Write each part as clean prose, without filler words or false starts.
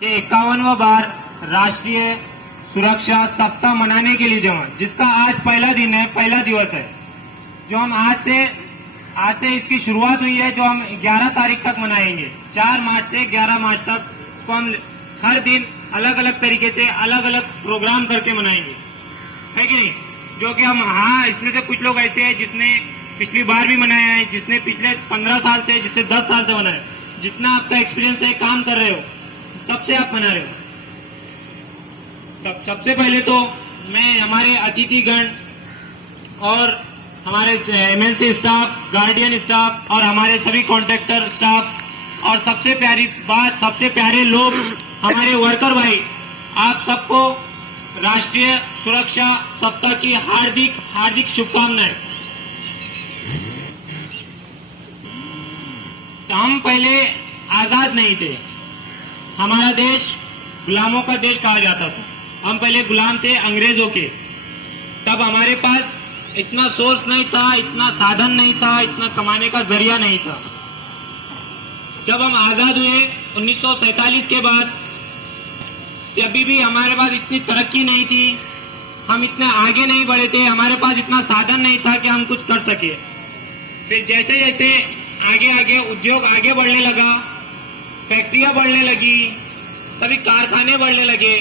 ये 51वां बार राष्ट्रीय सुरक्षा सप्ताह मनाने के लिए जमा, जिसका आज पहला दिन है, पहला दिवस है, जो हम आज से इसकी शुरुआत हुई है, जो हम 11 तारीख तक मनाएंगे। 4 मार्च से 11 मार्च तक इसको हम हर दिन अलग अलग तरीके से अलग अलग प्रोग्राम करके मनाएंगे, है कि नहीं? जो कि हम इसमें से कुछ लोग ऐसे हैं जिसने पिछली बार भी मनाया है, जिसने पिछले 15 साल से, जिससे 10 साल से मनाया, जितना आपका एक्सपीरियंस है, काम कर रहे हो, तब से आप मना रहे हो। सबसे पहले तो मैं हमारे अतिथिगण और हमारे एमएलसी स्टाफ, गार्डियन स्टाफ और हमारे सभी कॉन्ट्रैक्टर स्टाफ और सबसे प्यारी बात, सबसे प्यारे लोग, हमारे वर्कर भाई, आप सबको राष्ट्रीय सुरक्षा सप्ताह की हार्दिक हार्दिक शुभकामनाएं। तो हम पहले आजाद नहीं थे, हमारा देश गुलामों का देश कहा जाता था। हम पहले गुलाम थे अंग्रेजों के। तब हमारे पास इतना सोर्स नहीं था, इतना साधन नहीं था, इतना कमाने का जरिया नहीं था। जब हम आजाद हुए 1947 के बाद, अभी भी हमारे पास इतनी तरक्की नहीं थी, हम इतने आगे नहीं बढ़े थे, हमारे पास इतना साधन नहीं था कि हम कुछ कर सके। फिर जैसे जैसे आगे उद्योग आगे बढ़ने लगा, फैक्ट्रियां बढ़ने लगी, सभी कारखाने बढ़ने लगे,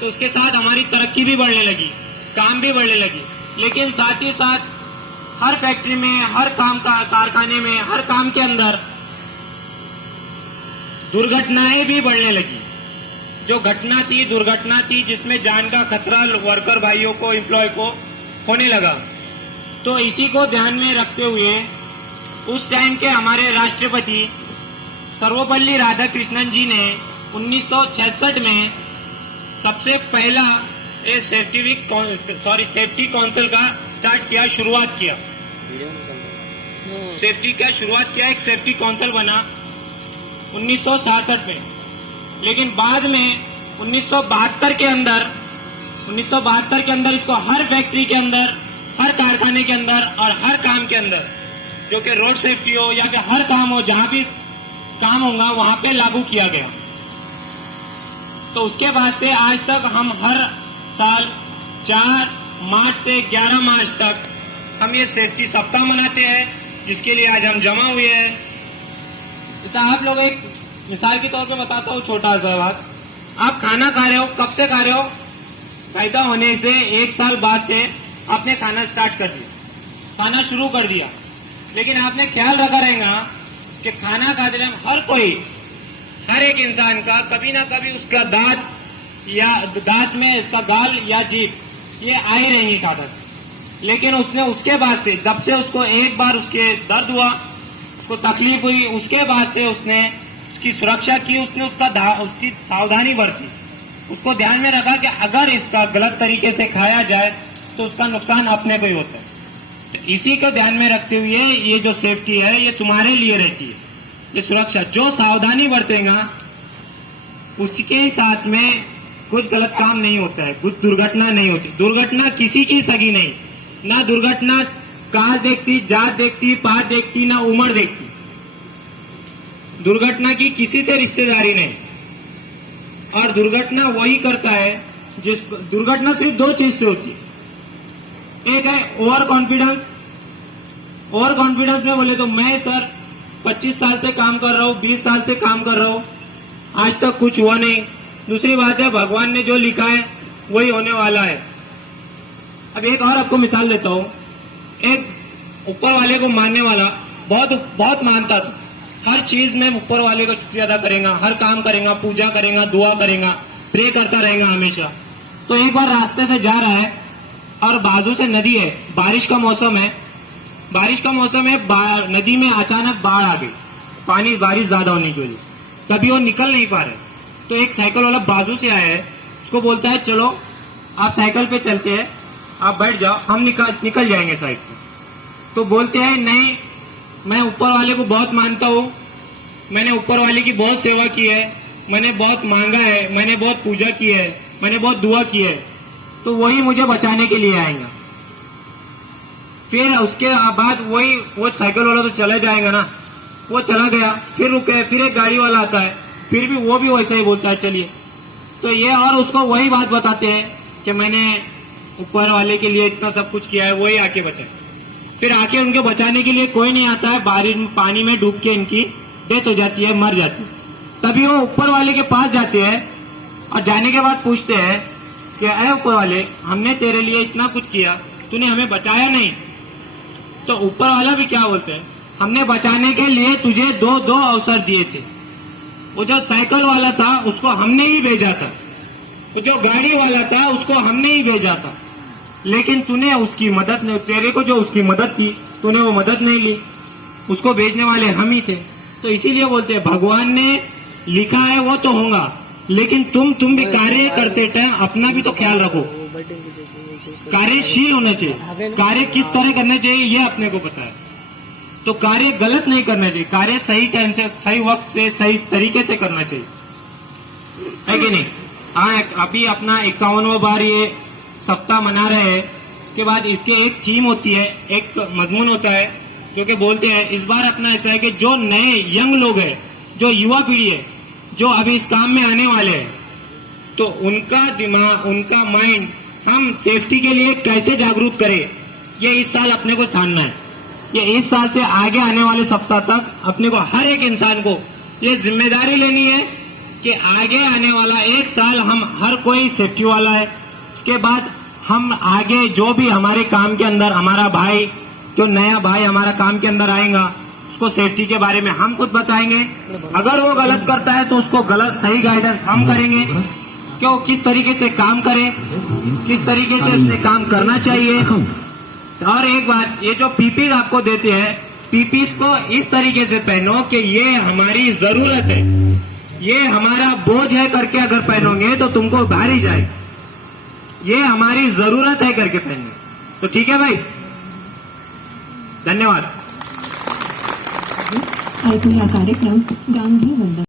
तो उसके साथ हमारी तरक्की भी बढ़ने लगी, काम भी बढ़ने लगी। लेकिन साथ ही साथ हर फैक्ट्री में, हर कारखाने में, हर काम के अंदर दुर्घटनाएं भी बढ़ने लगी। जो दुर्घटना थी जिसमें जान का खतरा वर्कर भाइयों को, एम्प्लॉय को होने लगा। तो इसी को ध्यान में रखते हुए उस टाइम के हमारे राष्ट्रपति सर्वपल्ली राधाकृष्णन जी ने 1966 में सबसे पहला सेफ्टी काउंसिल का शुरुआत किया। एक सेफ्टी काउंसिल बना 1966 में। लेकिन बाद में 1972 के अंदर इसको हर फैक्ट्री के अंदर, हर कारखाने के अंदर और हर काम के अंदर, जो कि रोड सेफ्टी हो या फिर हर काम हो, जहां भी काम होगा वहां पे लागू किया गया। तो उसके बाद से आज तक हम हर साल 4 मार्च से 11 मार्च तक हम ये सेफ्टी सप्ताह मनाते हैं, जिसके लिए आज हम जमा हुए हैं। तो आप लोग एक मिसाल के तौर पे बताता हूँ, छोटा सा बात। आप खाना खा रहे हो, कब से खा रहे हो? पैदा होने से 1 साल बाद से आपने खाना स्टार्ट कर दिया, खाना शुरू कर दिया। लेकिन आपने ख्याल रखा रहेगा कि खाना खाते टाइम हर एक इंसान का कभी ना कभी उसका दांत में इसका गाल या जीभ ये आ ही रहेंगी खाकर। लेकिन उसने उसके बाद से, जब से उसको एक बार उसके दर्द हुआ, उसको तकलीफ हुई, उसके बाद से उसने उसकी सुरक्षा की, उसने उसकी सावधानी बरती, उसको ध्यान में रखा कि अगर इसका गलत तरीके से खाया जाए तो उसका नुकसान अपने को ही होता है। तो इसी को ध्यान में रखते हुए ये जो सेफ्टी है ये तुम्हारे लिए रहती है, ये सुरक्षा। जो सावधानी बरतेगा उसके साथ में कुछ गलत काम नहीं होता है, कुछ दुर्घटना नहीं होती। दुर्घटना किसी की सगी नहीं, ना दुर्घटना कास्ट देखती, जात देखती, पात देखती, ना उम्र देखती। दुर्घटना की किसी से रिश्तेदारी नहीं। और दुर्घटना वही करता है दुर्घटना सिर्फ 2 चीज से होती है। एक है ओवर कॉन्फिडेंस। ओवर कॉन्फिडेंस में बोले तो मैं सर 25 साल से काम कर रहा हूँ, 20 साल से काम कर रहा हूँ, आज तक कुछ हुआ नहीं। दूसरी बात है भगवान ने जो लिखा है वही होने वाला है। अब एक और आपको मिसाल देता हूँ। एक ऊपर वाले को मानने वाला बहुत मानता था, हर चीज में ऊपर वाले का शुक्रिया अदा करेगा, हर काम करेगा, पूजा करेगा, दुआ करेगा, प्रे करता रहेगा हमेशा। तो एक बार रास्ते से जा रहा है और बाजू से नदी है, बारिश का मौसम है, नदी में अचानक बाढ़ आ गई, बारिश ज्यादा होने की वजह से। तभी वो निकल नहीं पा रहे। तो एक साइकिल वाला बाजू से आया है, उसको बोलता है चलो आप साइकिल पे चलते हैं, आप बैठ जाओ, हम निकल जाएंगे साइड से। तो बोलते हैं नहीं, मैं ऊपर वाले को बहुत मानता हूँ, मैंने ऊपर वाले की बहुत सेवा की है, मैंने बहुत मांगा है, मैंने बहुत पूजा की है, मैंने बहुत दुआ की है, तो वही मुझे बचाने के लिए आएगा। फिर उसके बाद वो साइकिल वाला तो चला जाएगा ना, वो चला गया, फिर रुके, फिर एक गाड़ी वाला आता है, फिर भी वो भी वैसा ही बोलता है चलिए। तो ये और उसको वही बात बताते हैं कि मैंने ऊपर वाले के लिए इतना सब कुछ किया है, वही आके बचाए। फिर आके उनके बचाने के लिए कोई नहीं आता है, बारिश में पानी में डूब के इनकी डेथ हो जाती है, मर जाती है। तभी वो ऊपर वाले के पास जाते हैं और जाने के बाद पूछते हैं कि अरे ऊपर वाले, हमने तेरे लिए इतना कुछ किया, तूने हमें बचाया नहीं। तो ऊपर वाला भी क्या बोलते हैं, हमने बचाने के लिए तुझे दो अवसर दिए थे। वो जो साइकिल वाला था उसको हमने ही भेजा था, वो जो गाड़ी वाला था उसको हमने ही भेजा था, लेकिन तूने उसकी मदद नहीं, तेरे को जो उसकी मदद थी तूने वो मदद नहीं ली, उसको भेजने वाले हम ही थे। तो इसीलिए बोलते हैं भगवान ने लिखा है वो तो होगा, लेकिन तुम भी कार्य करते टाइम अपना भी तो ख्याल रखो। कार्यशील होना चाहिए, कार्य किस तरह करना चाहिए ये अपने को पता है। तो कार्य गलत नहीं करना चाहिए, कार्य सही टाइम से, सही वक्त से, सही तरीके से करना चाहिए, है कि नहीं। हाँ, अभी अपना 51वां बार ये सप्ताह मना रहे हैं। उसके बाद इसके एक थीम होती है, एक मजमून होता है जो कि बोलते हैं इस बार अपना ऐसा है कि जो नए यंग लोग हैं, जो युवा पीढ़ी है, जो अभी इस काम में आने वाले हैं, तो उनका दिमाग, उनका माइंड हम सेफ्टी के लिए कैसे जागरूक करें, ये इस साल अपने को ठानना है। ये इस साल से आगे आने वाले सप्ताह तक अपने को, हर एक इंसान को ये जिम्मेदारी लेनी है कि आगे आने वाला एक साल हम हर कोई सेफ्टी वाला है। उसके बाद हम आगे जो भी हमारे काम के अंदर, हमारा भाई, जो नया भाई हमारा काम के अंदर आएगा, उसको सेफ्टी के बारे में हम खुद बताएंगे। अगर वो गलत करता है तो उसको गलत सही गाइडेंस हम करेंगे, क्यों किस तरीके से काम करे, किस तरीके से इसने काम करना चाहिए। और एक बात, ये जो पीपीज आपको देते हैं, पीपीज को इस तरीके से पहनो कि ये हमारी जरूरत है, ये हमारा बोझ है करके अगर पहनोगे तो तुमको भारी जाए, ये हमारी जरूरत है करके पहनोगे। तो ठीक है भाई, धन्यवाद। ऐकूया कार्यक्रम गांधी वंदन।